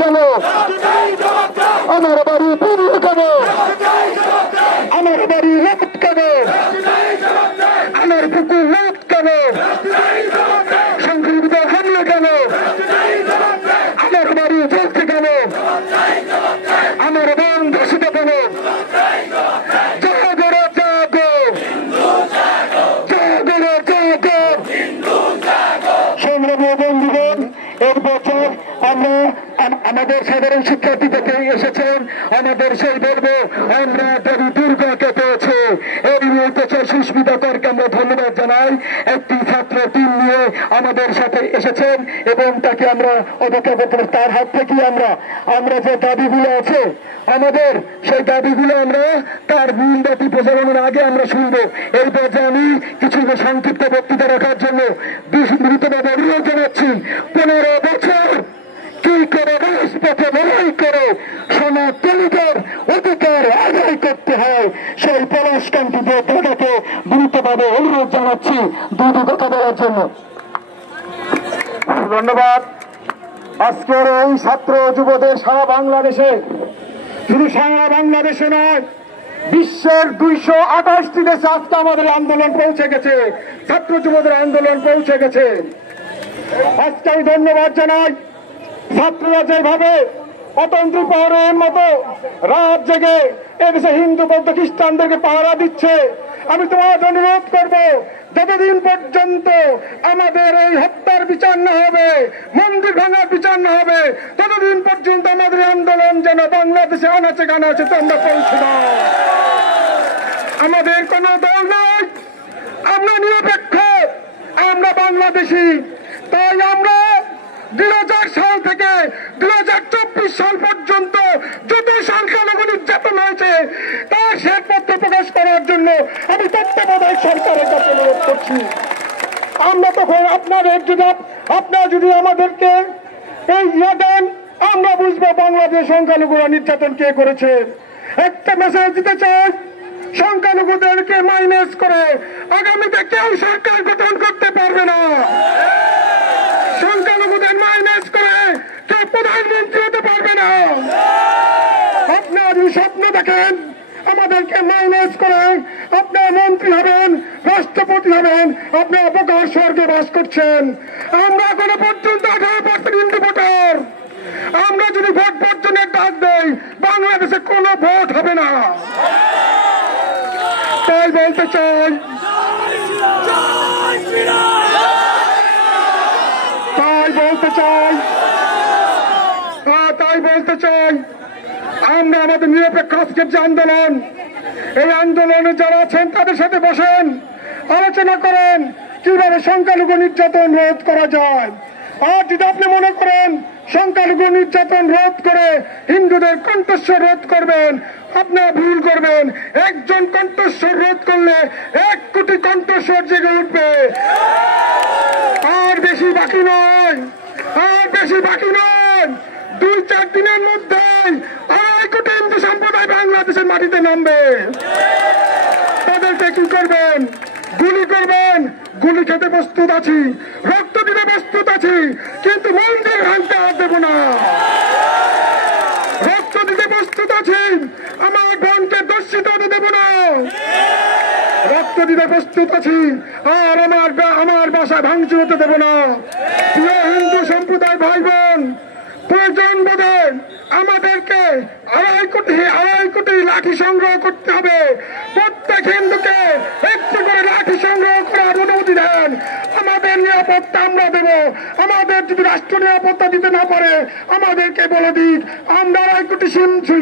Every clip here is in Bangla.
কেন? আমার বাড়ি পুড়ল কেন? আমার বাড়ি রাত কেন? আমার পুকুর রাত কেন? সংঘটিত হামলা কেন? আমার বাড়ি চলছে কেন? আমার বান ধসিত কেন? জাগো জাগো, জাগো জাগো। সংগ্রামী বন্ধুগণ, এক বছর আমরা আমাদের সাধারণ শিক্ষার্থী থেকে এসেছেন, আমাদের সেই বলবো আমরা দেবী দুর্গাকে পেয়েছি। এই মুহূর্তে সুস্মিতা করকে আমরা ধন্যবাদ জানাই। একটি ছাত্র টিম নিয়ে আমাদের সাথে এসেছেন এবং তাকে আমরা অপেক্ষা করতে পারি। তার হাত থেকে আমরা যে দাবিগুলো আছে আমাদের, সেই দাবিগুলো আমরা তার মূলবাতি প্রচারণের আগে আমরা শুনবো। এই পর্যায়ে আমি কিছু সংক্ষিপ্ত বক্তৃতা রাখার জন্য বিনীতভাবে অনুরোধ জানাচ্ছি। 15 বছর কি করে রাজপথে লড়াই করে সনাতনীদের অধিকার আদায় করতে হয়, সেই পলাশকান্তিতে তাদেরকে বিনীতভাবে অনুরোধ জানাচ্ছি দুটো কথা বলার জন্য। ধন্যবাদ। আজকের এই ছাত্র যুবদের সারা বাংলাদেশে, শুধু সারা বাংলাদেশে নয়, বিশ্বের 228টি দেশে আজকে আমাদের আন্দোলন পৌঁছে গেছে, ছাত্র যুবদের আন্দোলন পৌঁছে গেছে। আজকে আমি ধন্যবাদ জানাই ছাত্ররা যেভাবে অতন্ত্রী পাহাড়ের মতো রাত জেগে এদেশে হিন্দু বৌদ্ধ খ্রিস্টানদেরকে পাহারা দিচ্ছে। আমি তোমার অনুরোধ করব, যতদিন পর্যন্ত আমাদের এই হত্যার বিচার না হবে, মন্দির ভাঙার বিচার না হবে, ততদিন পর্যন্ত আমাদের আন্দোলন যেন বাংলাদেশে আনাচে কানাচে তোমরা পৌঁছে দাও। আমাদের কোন দল নয়, আমরা নিরপেক্ষ, আমরা বাংলাদেশি। তাই আমরা 2000 সাল থেকে 2024 সাল পর্যন্ত যত সংখ্যালঘু নির্যাতন হয়েছে তার শ্বেতপত্র প্রকাশ করার জন্য আমি তত্ত্বাবধায়ক সরকারের কাছে অনুরোধ করছি। আমরা তখন আপনারা যদি আমাদেরকে এই দেন, আমরা বুঝবো বাংলাদেশ সংখ্যালঘুরা নির্যাতন কে করেছে। একটা মেসেজ দিতে চাই, সংখ্যালঘুদেরকে মাইনাস করে আগামীতে কেউ সরকার গঠন করতে পারবে না। সংখ্যালঘুদের মাইনাস করে কেউ প্রধানমন্ত্রী হতে পারবে না। আপনারা যদি স্বপ্ন দেখেন আমাদেরকে মাইনাস করে আপনারা মন্ত্রী হবেন, রাষ্ট্রপতি হবেন, আপনারা প্রকাশ স্বর্গে বাস করছেন। আমরা এখনো পর্যন্ত 18% হিন্দু ভোটার। আমরা যদি ভোট বর্জনের ডাক দেই, বাংলাদেশে কোনো ভোট হবে না। তাই বলতে চাই, আমরা আমাদের নিরপেক্ষ আজকের যে আন্দোলন, এই আন্দোলনে যারা আছেন তাদের সাথে বসেন, আলোচনা করেন কিভাবে সংখ্যালঘু নির্যাতন রোধ করা যায়। আর যদি আপনি মনে করেন সংখ্যালঘু নির্যাতন রোধ করে হিন্দুদের কণ্ঠস্বর রোধ করবেন, আপনারা ভুল করবেন। একজন কণ্ঠস্বর রোধ করলে 1 কোটি কণ্ঠস্বর জেগে উঠবে। আর বেশি বাকি নয়, 2-4 দিনের মধ্যে 2.5 কোটি হিন্দু সম্প্রদায় বাংলাদেশের মাটিতে নামবে। তাদেরকে কি করবেন? গুলি করবেন। গুলি খেতে প্রস্তুত আছি, রক্ত দিতে প্রস্তুত আছি, কিন্তু মন্দির ভাঙতে আর দেব না। রক্ত দিতে প্রস্তুত আছি, আমার বোনকে দর্শিত হতে দেব না। রক্ত দিতে প্রস্তুত আছি, আর আমার বাসা ভাঙচুর হতে দেব না। প্রিয় হিন্দু সম্প্রদায় ভাই বোন, প্রয়োজন বোধে আমাদেরকে 2.5 কোটি লাঠি সংগ্রহ করতে হবে। প্রত্যেক হিন্দুকে একটু করে লাঠি সংগ্রহ করার অনুমতি দেন। আমাদের নিরাপত্তা আমরা দেব। আমাদের যদি রাষ্ট্র নিরাপত্তা দিতে না পারে আমাদেরকে বলে দিক। আমরা 2.5 কোটি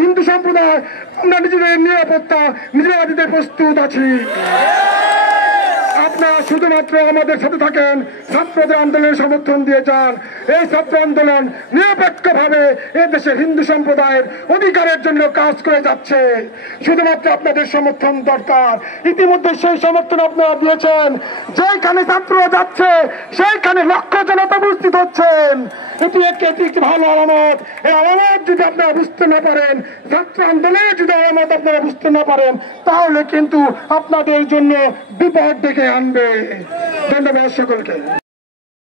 হিন্দু সম্প্রদায় আমরা নিজেদের নিরাপত্তা নিজেরা দিতে প্রস্তুত আছি। আপনারা শুধুমাত্র আমাদের সাথে থাকেন, ছাত্রদের আন্দোলনের সমর্থন দিয়ে যান। এই ছাত্র আন্দোলন নিরপেক্ষভাবে এদেশের হিন্দু সম্প্রদায়ের অধিকারের জন্য কাজ করে যাচ্ছে। শুধুমাত্র আপনাদের সমর্থন দরকার। ইতিমধ্যে সেই সমর্থন আপনারা দিয়েছেন। যেখানে ছাত্ররা যাচ্ছে সেইখানে লক্ষ জনতা উপস্থিত হচ্ছেন। এটি একটি ভালো আলামত। এই আলামত যদি আপনারা বুঝতে না পারেন, ছাত্র আন্দোলনের যদি আলামত আপনারা বুঝতে না পারেন, তাহলে কিন্তু আপনাদের জন্য বিপদ ডেকে আনবে। ধন্যবাদ সকলকে।